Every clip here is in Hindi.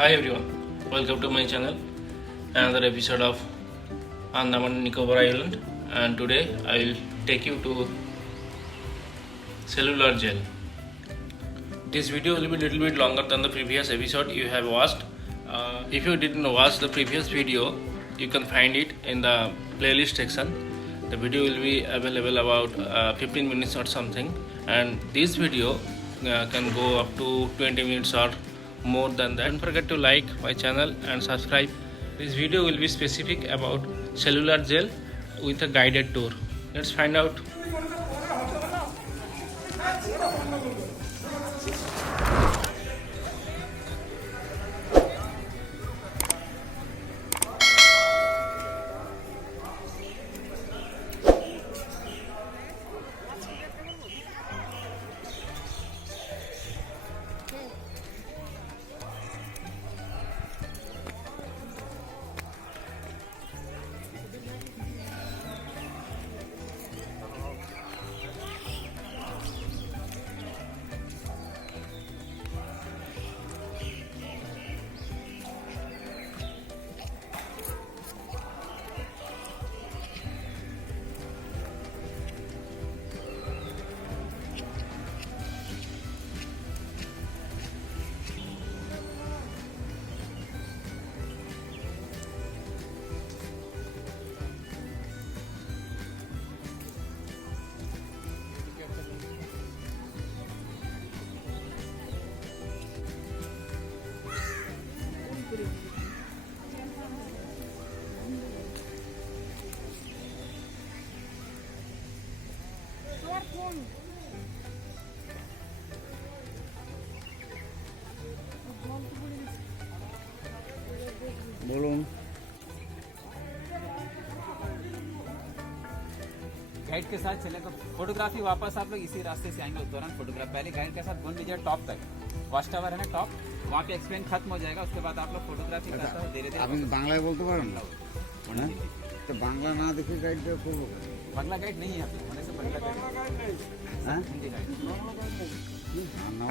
Hi everyone, welcome to my channel. Another episode of Andaman and Nicobar Island, and today I will take you to cellular gel. This video will be a little bit longer than the previous episode you have watched. If you didn't watch the previous video, you can find it in the playlist section. The video will be available about 15 minutes or something, and this video can go up to 20 minutes or more than that. Don't forget to like my channel and subscribe. This video will be specific about cellular gel with a guided tour. Let's find out. बोलूं गाइड के साथ चले तो फोटोग्राफी वापस आप लोग इसी रास्ते से आएंगे। उस दौरान फोटोग्राफ पहले गाइड के साथ घूम लीजिए टॉप तक, वॉच टावर है ना टॉप, वहाँ पे एक्सप्लेन खत्म हो जाएगा। उसके बाद आप लोग फोटोग्राफी करते हो धीरे धीरे। আপনি বাংলায় বলতে পারেন না হ্যাঁ তো বাংলা না দেখে গাইড দিয়ে করবো बंगला गाइड नहीं है अभी, होने से बंगला गाइड হ্যাঁ हिंदी गाइड।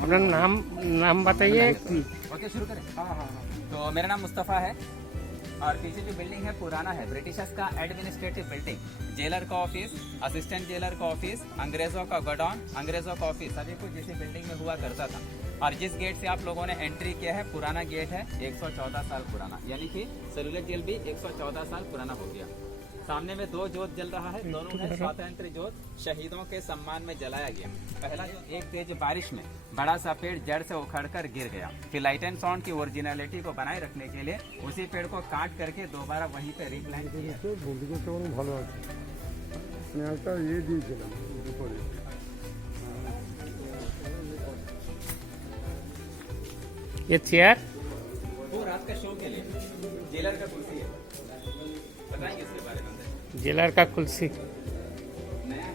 अपना नाम बताइए। ओके शुरू करें। तो मेरा नाम मुस्तफ़ा है और पीछे जो बिल्डिंग है पुराना है, ब्रिटिशर्स का एडमिनिस्ट्रेटिव बिल्डिंग, जेलर का ऑफिस, असिस्टेंट जेलर का ऑफिस, अंग्रेजों का गोडाउन, अंग्रेजों का ऑफिस, सभी कुछ इसी बिल्डिंग में हुआ करता था। और जिस गेट से आप लोगों ने एंट्री किया है पुराना गेट है, 114 साल पुराना, यानी कि सेलुलर जेल भी 114 साल पुराना हो गया। सामने में दो जोत जल रहा है, दोनों है स्वातंत्र जोत, शहीदों के सम्मान में जलाया गया। पहला जो एक तेज बारिश में बड़ा सा पेड़ जड़ से उखड़कर गिर गया, फिर लाइट एंड साउंड की ओरिजिनलिटी को बनाए रखने के लिए उसी पेड़ को काट करके दोबारा वहीं पे रिप्लांट किया। ভালো আছে আমি একটা দিয়েছিলাম দুপুরে ये चेयर वो रात का शो के लिए जेलर का कुर्सी है, बताएंगे इसके बारे में। जेलर का कुर्सी। नया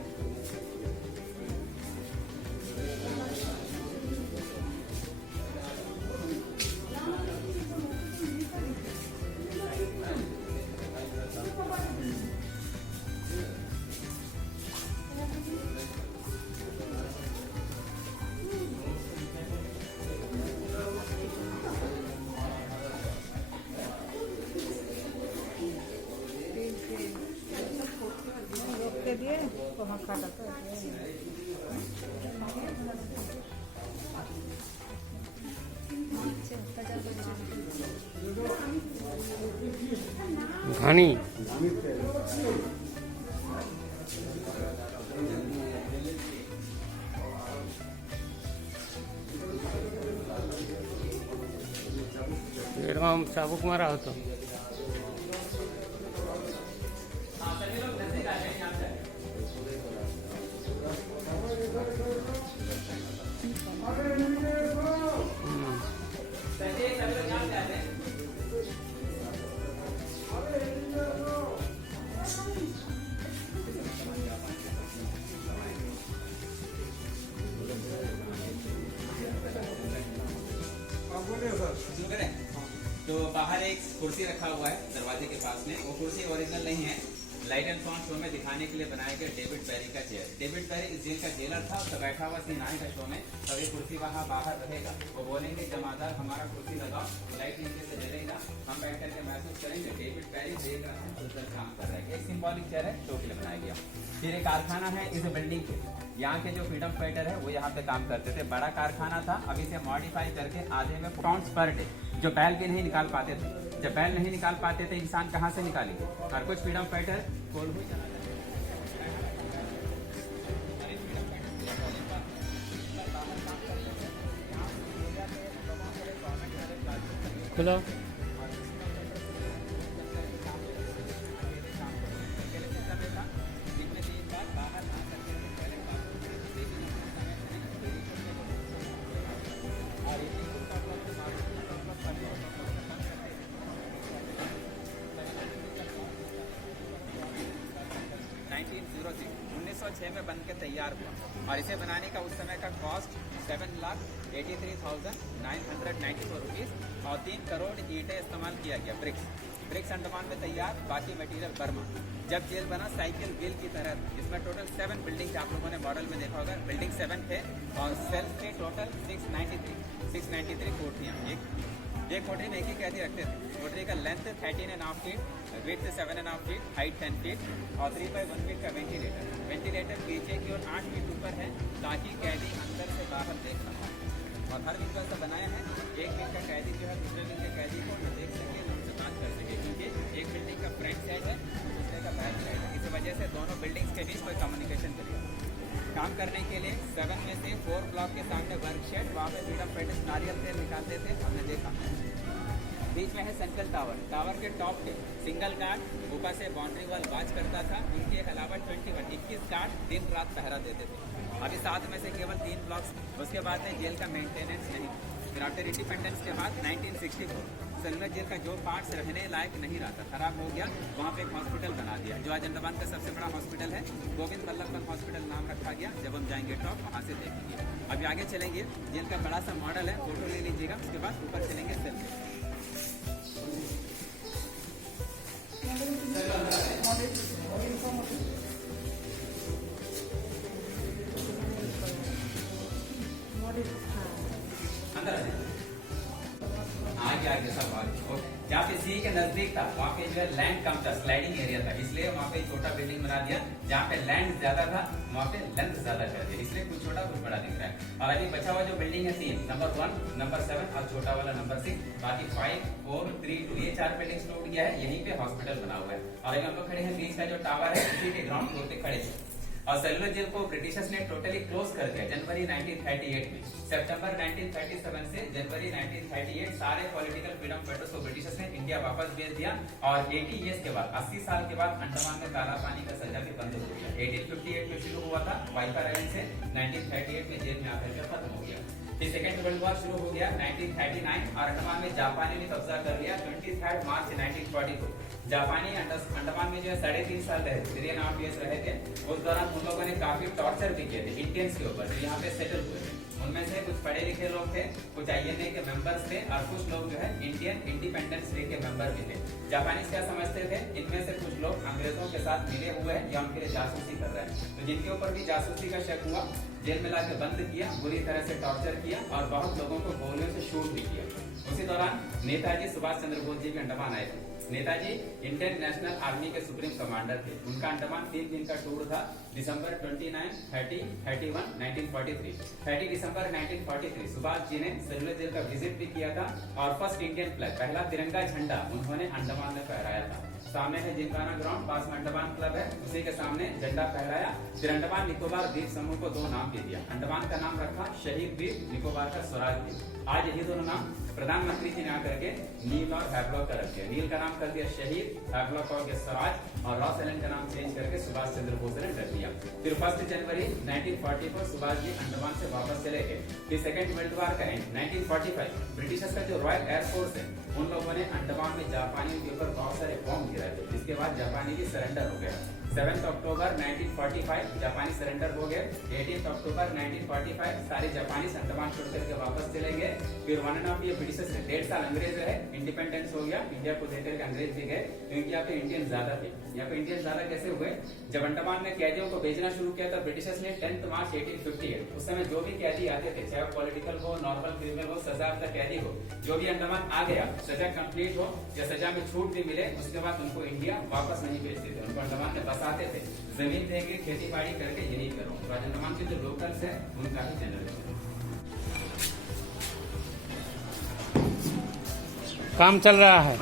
घनी এরকম চাবুক মারা হতো। तो बाहर एक कुर्सी रखा हुआ है दरवाजे के पास में, वो कुर्सी ओरिजिनल नहीं है, लाइट एंड साउंड शो में दिखाने के लिए बनाया गया डेविड बैरी का चेयर। डेविड बैरी इस जेल का जेलर था, तो बैठा हुआ सीन आएगा शो में, तब ये कुर्सी वहाँ बाहर रहेगा, वो बोलेंगे जमादार हमारा कुर्सी लगाओ, लाइट नीचे से जलेगा, हम बैठ करके महसूस करेंगे डेविड बैरी देख रहा है, उधर काम कर रहा है। एक सिंबॉलिक चेयर है, शो के लिए बनाया गया। फिर एक कारखाना है इस बिल्डिंग के, यहाँ के जो फ्रीडम फाइटर है वो यहाँ पे काम करते थे। बड़ा कारखाना था, अभी से मॉडिफाई करके आधे में पाउंड्स पर डे, जो बैल भी नहीं निकाल पाते थे। जब बैल नहीं निकाल पाते थे, इंसान कहाँ से निकालेंगे? और कुछ फ्रीडम फाइटर कोल्ड हुई चला खुलो में बन के तैयार हुआ और इसे बनाने का उस समय का कॉस्ट 7,83,994 रुपीज और 3 करोड़ ईंटें इस्तेमाल किया गया। ब्रिक्स अंडमान में तैयार, बाकी मटेरियल बर्मा। जब जेल बना साइकिल व्हील की तरह, इसमें टोटल 7 बिल्डिंग आप लोगों ने मॉडल में देखा होगा, बिल्डिंग 7 थे और सेल्स के टोटल 693 कोठरियाँ। एक कोठरी में एक ही कैदी रखते थे। कोठरी का length 13.5 feet, width 7.5 feet, height 10 feet और 3/1 फीट का वेंटिलेटर पीछे की ओर 8 फीट ऊपर है, ताकि कैदी अंदर से बाहर देख ना पाए। और हर विंग से बनाया है, एक विंग का कैदी जो है दूसरे विंग के कैदी को न देख सके, न उनसे बात कर सके, क्योंकि एक बिल्डिंग का फ्रंट साइड है, दूसरे का बैक साइड है। इस वजह से दोनों बिल्डिंग्स के बीच कोई कम्युनिकेशन करेगा। काम करने के लिए 7 में से 4 ब्लॉक के सामने वर्कशेड, वहाँ पे फ्रीडम फाइटर्स नारियल तेल निकालते थे, हमने देखा। बीच में है सेंट्रल टावर के टॉप पे सिंगल गार्ड ऊपर से बाउंड्री वॉल वॉच करता था। उनके अलावा 21 गार्ड दिन रात पहरा देते थे। अभी 7 में से केवल 3 ब्लॉक्स। उसके बाद में जेल का मेंटेनेंस नहीं। फिर आफ्टर इंडिपेंडेंस के बाद 1964 सेलुलर जेल का जो पार्ट्स रहने लायक नहीं रहा था, खराब हो गया, वहाँ पे एक हॉस्पिटल बना दिया, जो आज अंडमान का सबसे बड़ा हॉस्पिटल है। गोविंद वल्लभ पंत हॉस्पिटल नाम रखा गया। जब हम जाएंगे टॉप, वहाँ से देखेंगे। अभी आगे चलेंगे, जेल का बड़ा सा मॉडल है, फोटो ले लीजिएगा। उसके बाद ऊपर चलेंगे सेल में। आगे सब जहाँ पे सी के नजदीक था, वहाँ पे जो है लैंड कम था, स्लाइडिंग एरिया था, इसलिए वहाँ पे छोटा बिल्डिंग बना दिया। जहाँ पे लैंड ज्यादा था, वहाँ पे लेंथ ज्यादा कर दिया, इसलिए कुछ छोटा कुछ बड़ा दिख रहा है। और अभी बचा हुआ जो बिल्डिंग है 3, नंबर 1, नंबर 7 और छोटा वाला नंबर 6, बाकी 5, 4, 3, 2, ये 4 बिल्डिंग टूट गया है। यहीं पे हॉस्पिटल बना हुआ है। और अभी हम लोग खड़े हैं, बीच का जो टावर है उसी के ग्राउंड फ्लोर पे खड़े हैं। और सेलुलर जेल को ब्रिटिशर्स ने टोटली क्लोज कर दिया जनवरी 1938 में। सितंबर 1937 से जनवरी 1938 सारे पॉलिटिकल फ्रीडम फाइटर्स को ब्रिटिशर्स ने इंडिया वापस भेज दिया। और 80 इयर्स के बाद, 80 साल के बाद अंडमान में काला पानी का सजा भी बंद हो गया। 1858 में शुरू हुआ था वाइपर आइलैंड से, 1938 में जेल में आकर के खत्म हो गया। फिर सेकेंड वर्ल्ड वॉर शुरू हो गया 1939 और अंडमान में जापानी ने कब्जा कर लिया 23 मार्च 1942। जापानी अंडमान में जो है 3.5 साल रहे, 3.5 years रहे थे। उस दौरान उन लोगों ने काफी टॉर्चर भी किए थे इंडियंस के ऊपर, जो यहाँ पे सेटल हुए थे। उनमें से कुछ पढ़े लिखे लोग थे, कुछ INA के मेंबर्स थे और कुछ लोग जो है इंडियन इंडिपेंडेंस डे के मेंबर भी थे। जापानीज क्या समझते थे, इनमें से कुछ लोग अंग्रेजों के साथ मिले हुए हैं या उनके लिए जासूसी कर रहे हैं। तो जिनके ऊपर भी जासूसी का शक हुआ, जेल में लाके बंद किया, बुरी तरह से टॉर्चर किया और बहुत लोगों को गोलियों से शूट भी किया। उसी दौरान नेताजी सुभाष चंद्र बोस जी भी अंडमान आए थे। नेताजी इंडियन नेशनल आर्मी के सुप्रीम कमांडर थे। उनका अंडमान 3 दिन का टूर था, दिसंबर 29, 30, 31, 1943। 30 दिसंबर 1943 सुभाष जी ने सेलुलर जेल का विजिट भी किया था और फर्स्ट इंडियन फ्लैग, पहला तिरंगा झंडा उन्होंने अंडमान में फहराया था। सामने है जिमखाना ग्राउंड, पास में अंडमान क्लब है, उसी के सामने झंडा फहराया। फिर अंडमान निकोबार द्वीप समूह को 2 नाम दे दिया। अंडमान का नाम रखा शहीद द्वीप, निकोबार का स्वराज द्वीप। आज यही दोनों नाम प्रधानमंत्री जी ने आकर के नील और हैवलॉक का रख दिया। नील का नाम कर दिया शहीद, हैवलॉक और स्वराज, और रॉस आइलैंड का नाम चेंज करके सुभाष चंद्र बोस ने रख दिया। फिर 1 जनवरी 1940 को सुभाष जी अंडमान से वापस चले गए। फिर सेकेंड वर्ल्ड वॉर का एंड 1945, ब्रिटिशर्स का जो रॉयल एयरफोर्स है, उन लोगों ने अंडमान में जापानियों के ऊपर बहुत सारे बॉम्ब गिराए थे, जिसके बाद जापानी की सरेंडर हो गया। 7 अक्टूबर 1945 जापानी सरेंडर हो गए। 18 अक्टूबर 1945 सारे जापानी अंडमान छोड़ करके वापस चले गए। फिर 1.5 year ब्रिटिशर्स 1.5 साल अंग्रेज रहे, इंडिपेंडेंस हो गया, इंडिया को देकर के अंग्रेज भी गए, क्योंकि यहाँ पे इंडियन ज्यादा थे। यहाँ पे इंडियन ज्यादा कैसे हुए, जब अंडमान में कैदियों को भेजना शुरू किया था ब्रिटिशर्स ने 10 मार्च 1858, उस समय जो भी कैदी आते थे, चाहे वो पॉलिटिकल हो, नॉर्मल क्रिमिनल हो, सजायाफ्ता कैदी हो, जो भी अंडमान आ गया, सजा कंप्लीट हो या सजा में छूट भी मिले, उसके बाद उनको इंडिया वापस नहीं भेजते थे, उनको अंडमान में बसाते थे। जमीन देंगे, खेती बाड़ी करके यही करो। तो अंडमान के जो लोकल्स है उनका ही जनरेशन काम चल रहा है।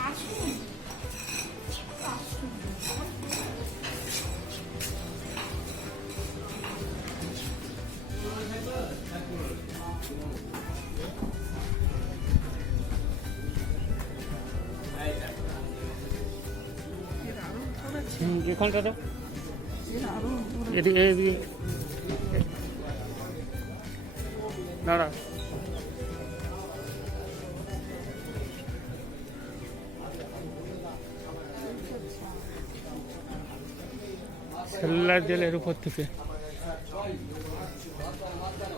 কোনটা দাও এদিকে দাঁড়া সেল্লার জেলের উপর থেকে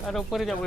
আর উপরে যাবো।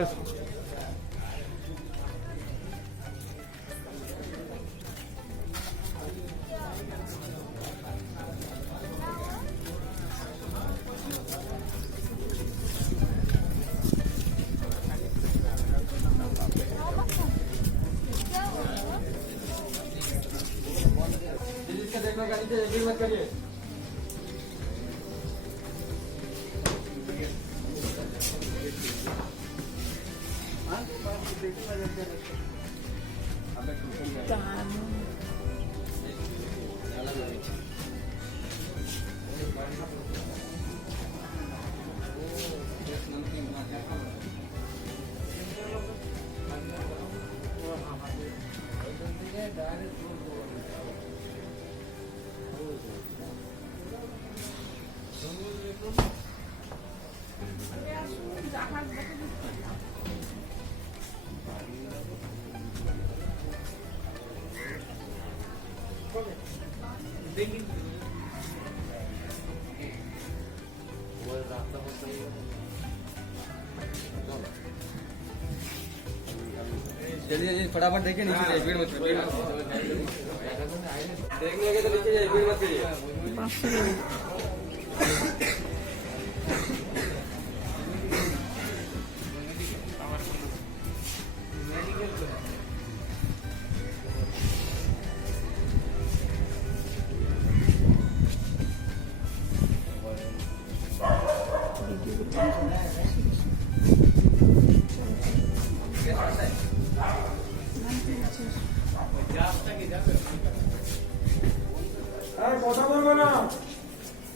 जल्दी जल्दी फटाफट देखिए, नीचे जाइए, भीड़ मत करिए, देखने के तो नीचे जाइए, भीड़ मत करिए।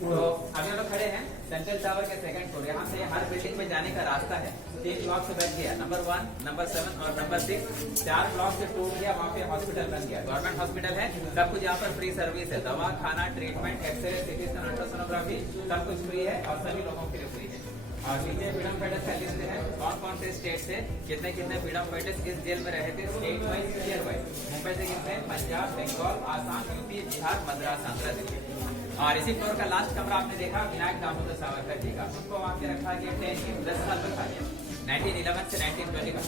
तो अभी हम लोग खड़े हैं सेंट्रल टावर के सेकंड फ्लोर। यहाँ से हर बिल्डिंग में जाने का रास्ता है, 3 ब्लॉक से बच गया, नंबर 1, नंबर 7 और नंबर 6। 4 ब्लॉक से टूट गया, वहाँ पे हॉस्पिटल बन गया, गवर्नमेंट हॉस्पिटल है। सब कुछ यहाँ पर फ्री सर्विस है, दवा, खाना, treatment, x-ray, CT scan, ultrasonography, सब कुछ फ्री है और सभी लोगों के लिए फ्री है। और नीचे फ्रीडम फाइटर्स का लिस्ट है, कौन कौन से स्टेट से कितने कितने फ्रीडम फाइटर्स इस जेल में रहे थे, state wise, year wise. Mumbai से कितने, पंजाब, बंगाल, आसाम, यूपी, बिहार, मद्रास, आंध्र दिल्ली। और इसी फ्लोर का लास्ट कमरा आपने देखा विनायक दामोदर सावरकर जी का, उनको वहाँ पे रखा गया 10 साल रखा गया, 1911 से 1921।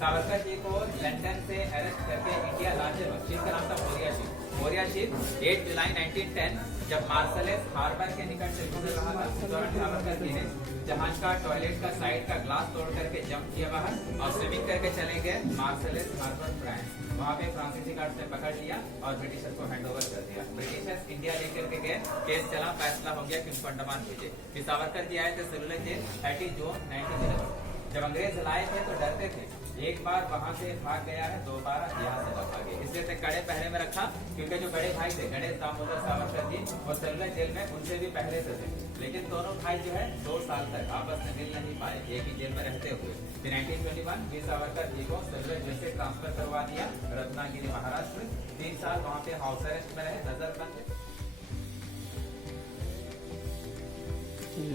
सावरकर जी को लंदन से अरेस्ट करके इंडिया लाते वक्त, जिसका नाम था मोरिया शिप। मोरिया शिप 8 जुलाई 1910 जब मार्शलेस हार्बर के निकट से गुजर रहा था, उस दौरान सावरकर जी ने जहाज का टॉयलेट का साइड का ग्लास तोड़ करके जंप किया बाहर और स्विमिंग करके चले गए मार्शलेस हार्बर, फ्रांस। वहाँ पे फ्रांसीसी गार्ड से पकड़ लिया और ब्रिटिशर्स को हैंडओवर कर दिया। ब्रिटिशर्स इंडिया लेकर के गए, केस चला, फैसला हो गया कि उनको अंडमान भेजे। फिर सावरकर जी आए थे सेलुलर जेल 30 जून 1911। जब अंग्रेज लाए थे तो डरते थे, एक बार वहाँ से भाग गया है, दोबारा यहाँ से भागे, इसलिए से कड़े पहरे में रखा। क्योंकि जो बड़े भाई थे गणेश दामोदर सावरकर जी, वो सेलुलर जेल में उनसे भी पहले से थे, लेकिन दोनों भाई जो है 2 साल तक आपस में मिल नहीं पाए, एक ही जेल में रहते हुए। फिर 1921 वीर सावरकर जी को सेलुलर जेल से ट्रांसफर करवा दिया रत्नागिरी, महाराष्ट्र। 3 साल वहाँ पे हाउस अरेस्ट में रहे, नजरबंद।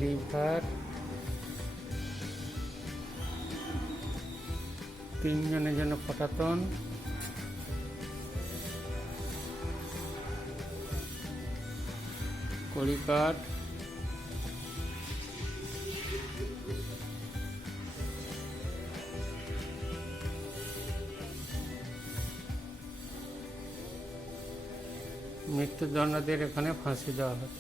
लिभार 3 জনের জন্য পটাতন, কড়িকাঠ, মৃত্যুদণ্ডদের এখানে ফাঁসি দেওয়া হয়।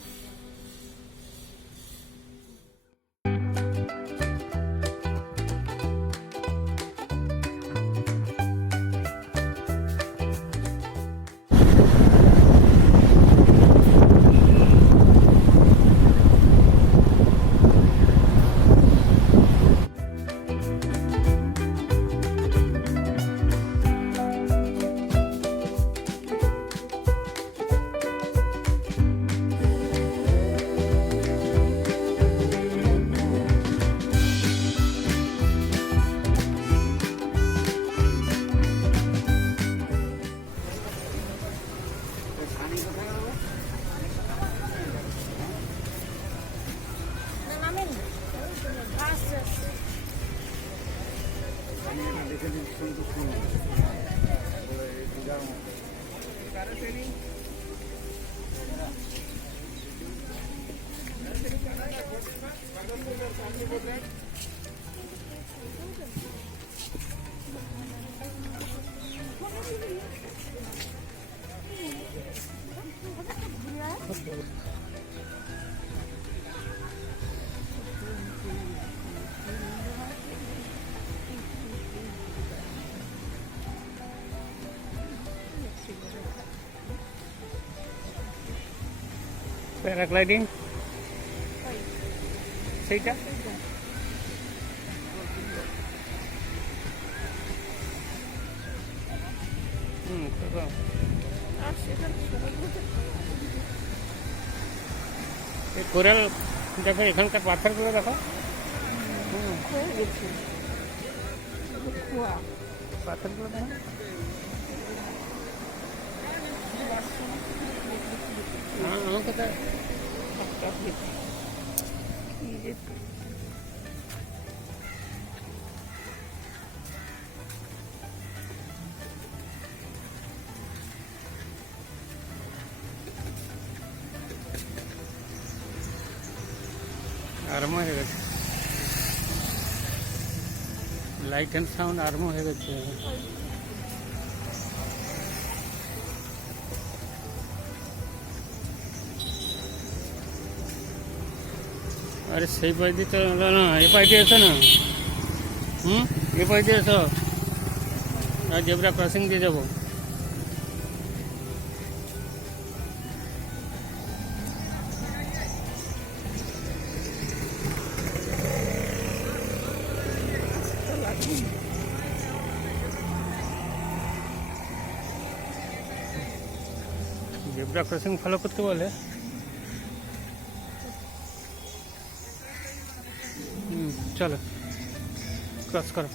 দেখে দিন সন্তুষ্ট নয় এই পূজার মতো প্যারাগ্লাইডিং সেইটা কোরাল দেখো, এখানকার পাথরগুলো দেখো, পাথরগুলো দেখো। আমাকে তো আরম্ভ হয়ে গেছে, লাইট অ্যান্ড সাউন্ড আরম্ভ হয়ে গেছে। अरे सही पाई तो ना, ये पाई ऐसा ना, ये पाई ऐसा जेब्रा क्रॉसिंग দিয়ে যাব। जेब्रा क्रॉसिंग फॉलो করতে বলে। चलो क्रॉस करो।